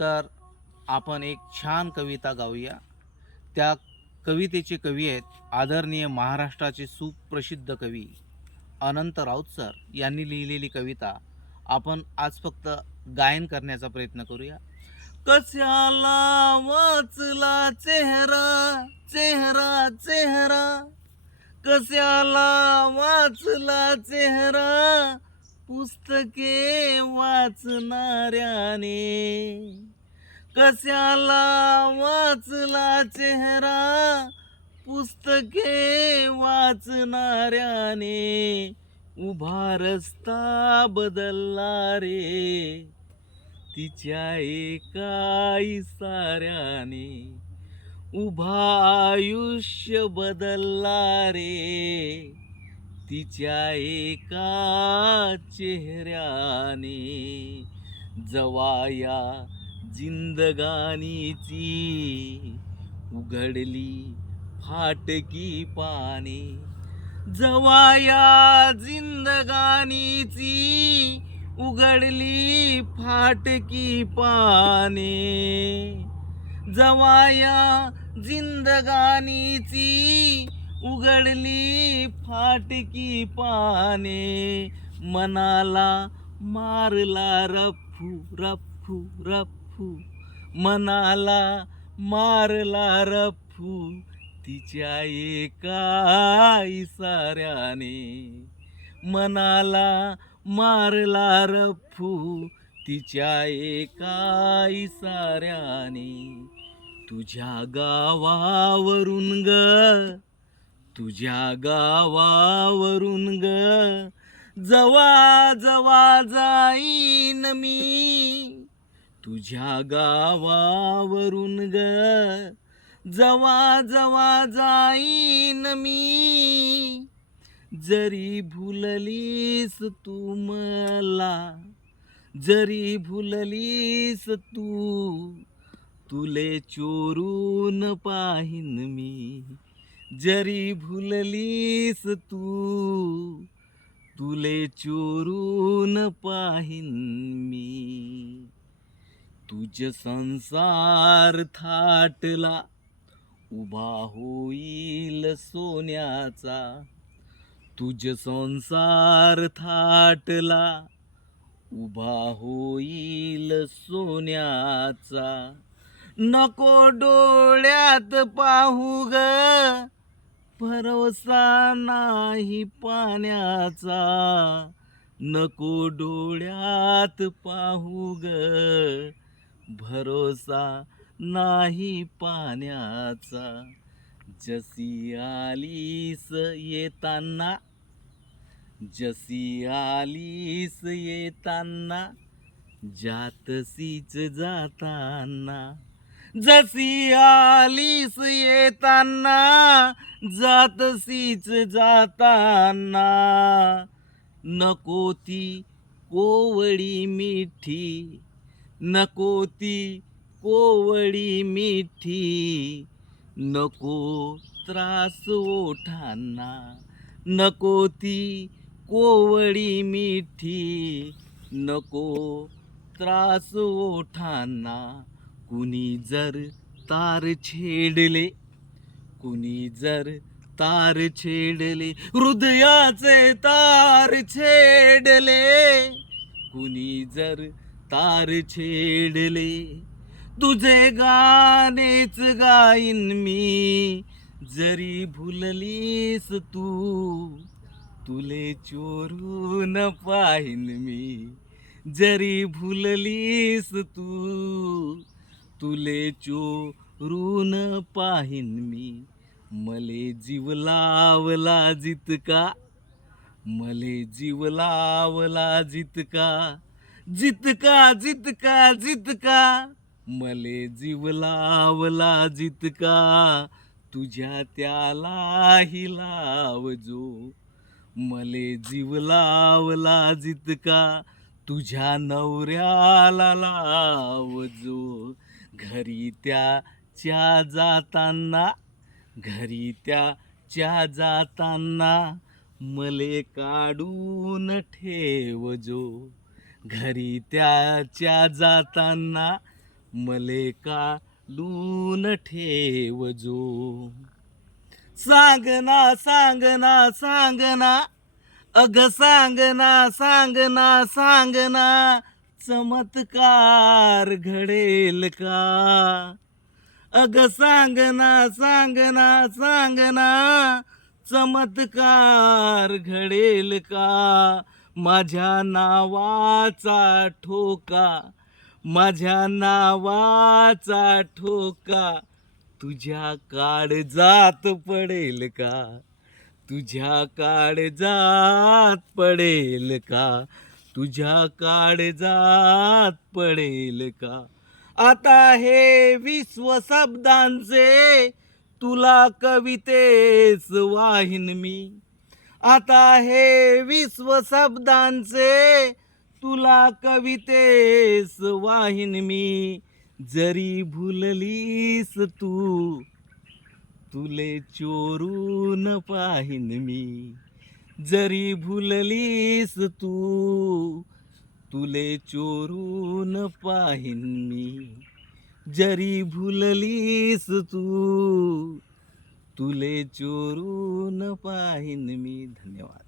तर आपण एक छान कविता गाऊया. त्या कवितेचे कवी आहेत आदरणीय महाराष्ट्राचे सुप्रसिद्ध कवी अनंत राऊत सर. यांनी लिहिलेली कविता आपण आज फक्त गायन करण्याचा प्रयत्न करूया. कशाला वाचला चेहरा चेहरा चेहरा. कशाला वाचला चेहरा पुस्तके वाचणाऱ्याने कशाला वाचला चेहरा? पुस्तके वाचणाऱ्याने उभा रस्ता बदलला रे. तिच्या एका इसाऱ्याने उभा आयुष्य बदलला रे. तिच्या एका चेहऱ्याने जवाया जिंदगानीची उघडली फाटकी पाने. जवाया जिंदगानीची उघडली फाटकी पाने. जवाया जिंदगानीची उघडली फाटकी पाने मनाला मारला रफू रफू रफू. मनाला मारला रफू तिच्या एका इसाऱ्याने. मनाला मारला रफू तिच्या एका इसाऱ्याने. तुझ्या गावावरून ग तुझ्या गावावरून ग. जवा जवा जाईन मी. तुझ्या गावावरून ग. जवा जवा जाईन मी. जरी भुललीस तू मला जरी भुललीस तू तुले चोरून पाहिन मी. जरी भुललीस तू तुले चोरून पाहिन मी. तुझ संसार थाटला उभा होईल सोन्याचा. तुझ संसार थाटला उभा होईल सोन्याचा. नको डोळ्यात पाहू ग भरोसा नाही पाण्याचा नको डोळ्यात पाहू ग. भरोसा नाही पाण्याचा जसी आलीस येताना जसी आलीस येताना जातसीच जाताना. जशी आलीस येताना जातसीच जाताना. नको ती कोवळी मिठी नको ती कोवळी मिठी नको त्रास ओठांना नको ती कोवळी मिठी नको त्रास ओठांना. कुणी जर तार छेडले कुणी जर तार छेडले हृदयाचे तार छेडले कुणी जर तार छेडले तुझे गाणेच गाईन मी जरी भुललीस तू तुले चोरून पाहिन मी जरी भुललीस तू तुले चोरून पाहिन मी. मले जीव लावला जितका मले जीव लावला जितका जितका जितका जितका मले जीव लावला जितका तुझ्या त्यालाही लावजो. मले जीव लावला जितका तुझ्या नवऱ्याला लावजो. घरी त्याच्या जाताना घरी त्याच्या जाताना मले काढून ठेवजो. घरी त्याच्या जाताना मले काढून ठेवजो. सांगना सांगना सांगना अग सांगना सांगना सांगना चमत्कार घडेल का? अग सांगना सांगना सांगना चमत्कार घडेल का? माझ्या नावाचा ठोका माझ्या नावाचा ठोका तुझ्या काळजात पडेल का? तुझ्या काळजात पडेल का? तुझ्या काळजात पडेल का? आता हे विश्व शब्दांचे तुला कवितेस वाहिन मी. आता हे विश्व शब्दांचे तुला कवितेस वाहिन मी. जरी भुललीस तू तुले चोरून पाहिन मी. जरी भुललीस तू तुले चोरून पाहिन मी. जरी भुललीस तू तुले चोरून पाहिन मी. धन्यवाद.